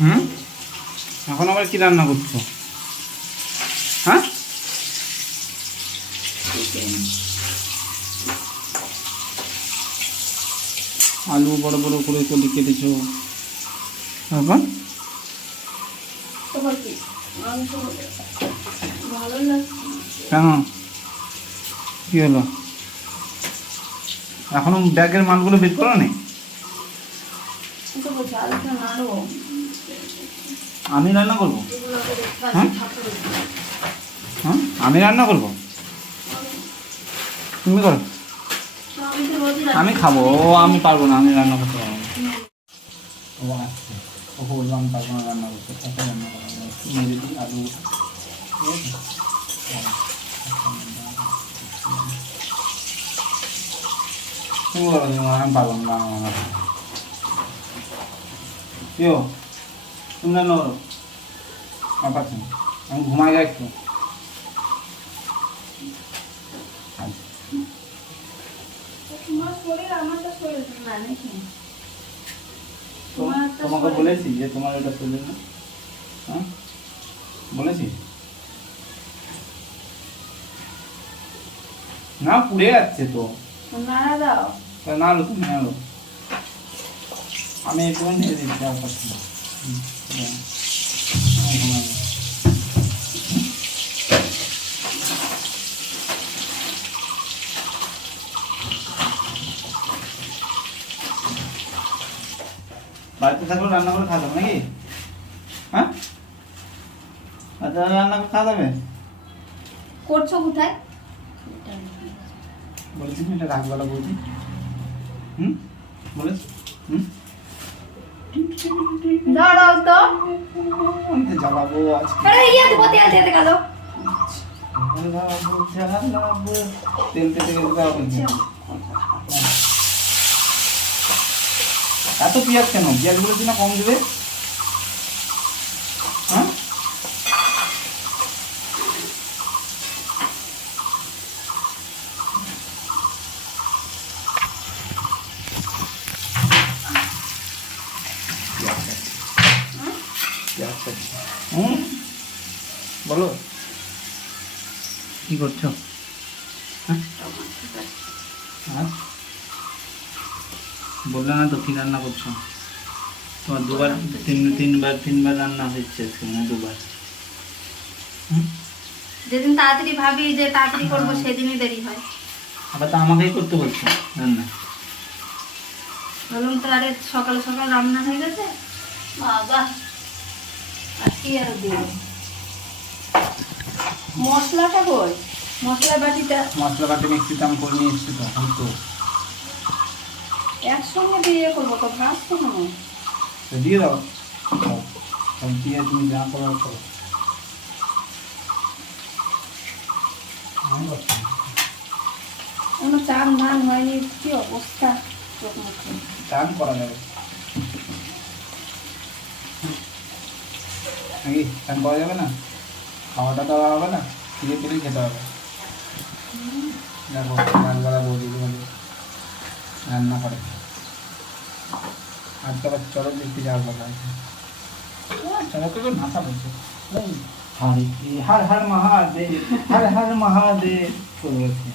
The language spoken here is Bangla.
হুম, এখন আবার কি রান্না করছো? হ্যাঁ, আলু বড় বড় করে কলি কেটেছো, তারপর কেন কি হলো? এখনো ব্যাগের মালগুলো বের করো নি? আমি রান্না করবো? হ্যাঁ হ্যাঁ, আমি রান্না করবো? তুমি করো। আমি খাবো, আমি পারবো না, আমি রান্না করতে পারবো না। ও আচ্ছা, ও বললো আমি পারবো না রান্না করতে, তাকে রান্না করা মেরে দিই আলু, ঠিক আছে? তুমি বলো, আমি পারবো না রান্না করতে। কেউ তুমি রান্না করো, আমি পারছি না, আমি ঘুমাই যাই একটু। তোমাকে বলেছি যে তোমার এটা শরীর না? হ্যাঁ বলেছি না, পুড়ে যাচ্ছে তো। নাড়ো, তুমি নাড়ো, আমি একটু নিয়ে দিচ্ছি, আর পাচ্ছি না। বাড়িতে থাকলেও রান্না করে খাওয়া যাবে নাকি? হ্যাঁ, আচ্ছা রান্না করে খাওয়া যাবে? করছো কোথায়? বলেছি তুমি এটা রাখবেলা বলছি। হুম, বলেছি। হুম, দাঁড়াও তো। আমি তো জ্বালাবো আজকে। আরে ইয়া তো তেল দিতে গেল। জ্বালাবো, তেল তেতে গেলে তো বলছি। এত পেঁয়াজ কেন? পেঁয়াজ বলেছি না কম দেবে? হ্যাঁ, হুম, বলো কি করছো? হ্যাঁ, হ্যাঁ? বললে না তো কি রান্না করছো? তোমার দুবার তিনবার রান্না হচ্ছে আজকে, না দুবার? যেদিন তাড়াতাড়ি ভাবি যে তাড়াতাড়ি করবো সেদিনই দেরি হয়। আবার তো আমাকেই করতে বলছো রান্না। বলুন তো, আরে সকাল সকাল রান্না হয়ে গেছে বাবা, আর কি আর দেব। মশলাটা কই? মশলা বাটিটা মশলা বাটি মিক্সিতে আমি করে নিয়ে এসেছি তো, আমি তো একসঙ্গে দিয়ে করবো তো, ভাত তো কোনো দিয়ে দাও, সব দিয়ে তুমি যা করার করো। কোনো চান ধান হয়নি, কি অবস্থা চোখ মুখে। চান করা যাবে নাকি? চান করা যাবে না? খাওয়াটা দেওয়া হবে না, ফিরে ফিরে খেতে হবে। দেখো রান্নারা বৌদি রান্না করে, আর তো আবার চলো দেখতে যাওয়ার কথা আছে। চলো তো ভাষা বলছে হর হর মহাদেব, হর হর মহাদেব চলে গেছে।